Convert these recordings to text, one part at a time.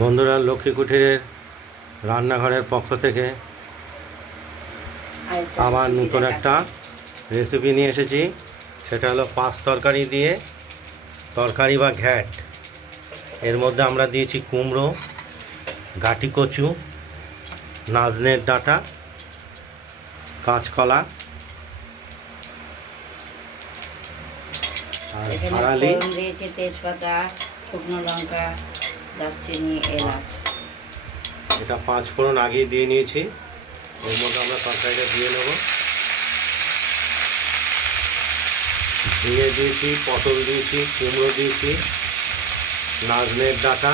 বন্ধুরা লক্ষ্মী কুঠিরের রান্নাঘরের পক্ষ থেকে আবার নতুন একটা রেসিপি নিয়ে এসেছি। সেটা হলো পাঁচ তরকারি দিয়ে তরকারি বা ঘ্যাট। এর মধ্যে আমরা দিয়েছি কুমড়ো গাটি কচু নাজনের ডাঁটা কাঁচকলা আর ফোড়ন দিয়েছি তেজপাতা শুকনো লঙ্কা দারচিনি এলাচ। এটা পাঁচ ফোড়ন আগেই দিয়ে নিয়েছি। এর মধ্যে আমরা তরকারিটা দিয়ে নেব। ঝিঙে দিয়েছি পটল দিয়েছি কুমড়ো দিয়েছি নাজনের ডাঁটা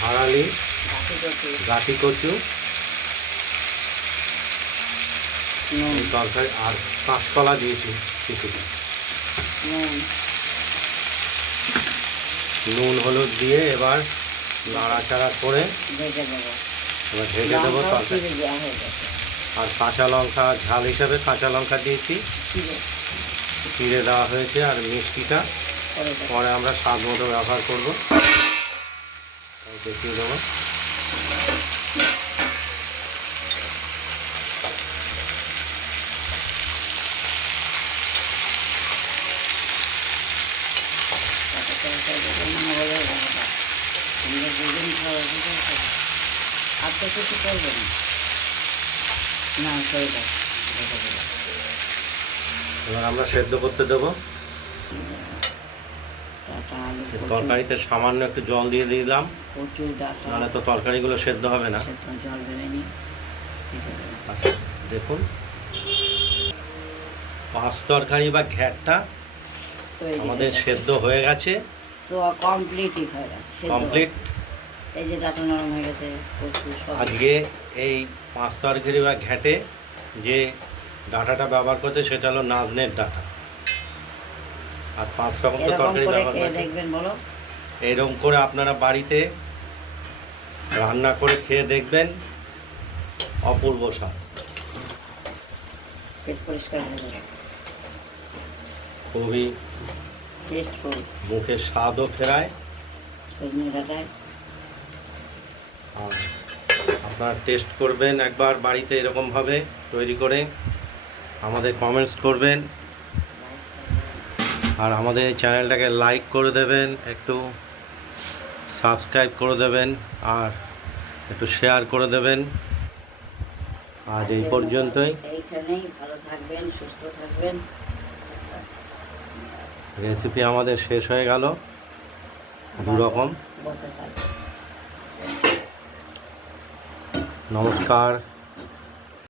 ভাড়ালি কাটি কচু তরকারি আর কাঁচকলা দিয়েছি কিছুটা। নুন। নুন হলুদ দিয়ে এবার নাড়াচাড়া করে এবার ঢেকে দেবো আর কাঁচা লঙ্কা ঝাল হিসাবে কাঁচা লঙ্কা দিয়েছি। চিড়ে। দেওয়া হয়েছে আর মিষ্টিটা। পরে আমরা স্বাদ মতো ব্যবহার করব। দেখিয়ে দেবো তাতে তরকারি দেবো মনে হয়ে যাবে আমরা না এবার আমরা সেদ্ধ করতে দেবো। তরকারিতে সামান্য একটু জল দিয়ে দিলাম। নাহলে তো তরকারিগুলো সেদ্ধ হবে না। আচ্ছা দেখুন। পাঁচ তরকারি বা ঘ্যাটটা তৈরি আমাদের সেদ্ধ হয়ে গেছে। তো কমপ্লিটই হয়ে গেছে কমপ্লিট এই যে ডাটা নরম হয়ে গেছে আজকে এই পাঁচ তরকারি বা ঘ্যাটে যে ডাটাটা ব্যবহার করতে সেটা হলো নাজনের ডাটা। আর পাঁচ রকম তো তরকারি ব্যবহার দেখবেন বলো। এইরকম করে আপনারা বাড়িতে রান্না করে খেয়ে দেখবেন। অপূর্ব স্বাদ। পেট পরিষ্কার হয়ে যাবে। খুবই মুখে স্বাদও ফেরায়। আর আপনারা টেস্ট করবেন একবার বাড়িতে এরকমভাবে তৈরি করে। আমাদের কমেন্টস করবেন। আর আমাদের এই চ্যানেলটাকে লাইক করে দেবেন একটু সাবস্ক্রাইব করে দেবেন আর একটু শেয়ার করে দেবেন। আজ এই পর্যন্তই। এইখানেই ভালো থাকবেন সুস্থ থাকবেন। রেসিপি আমাদের শেষ হয়ে গেল। দু রকম নমস্কার।